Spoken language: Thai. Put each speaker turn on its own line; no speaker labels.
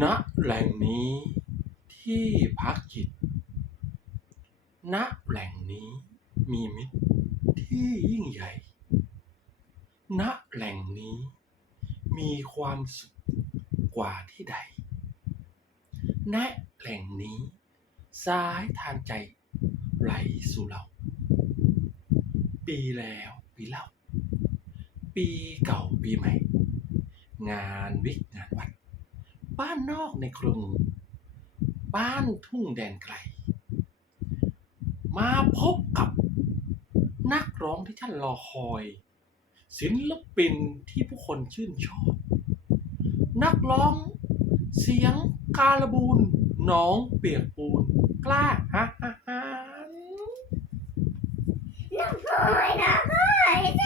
ณแหล่งนี้ที่พักจิต ณแหล่งนี้มีมิตรที่ยิ่งใหญ่ ณแหล่งนี้มีความสุขกว่าที่ใด ณแหล่งนี้สายทานใจไหลสู่เรา ปีแล้วปีเล่า ปีเก่าปีใหม่ งานวิกงานวัด บ้านนอกในกรุง บ้านทุ่งแดนไกล มาพบกับนักร้องที่ท่านรอคอย ศิลปินที่ผู้คนชื่นชอบ นักร้องเสียงการบูนน้องเปียกปูน กล้าฮะฮะฮะ
น้องพ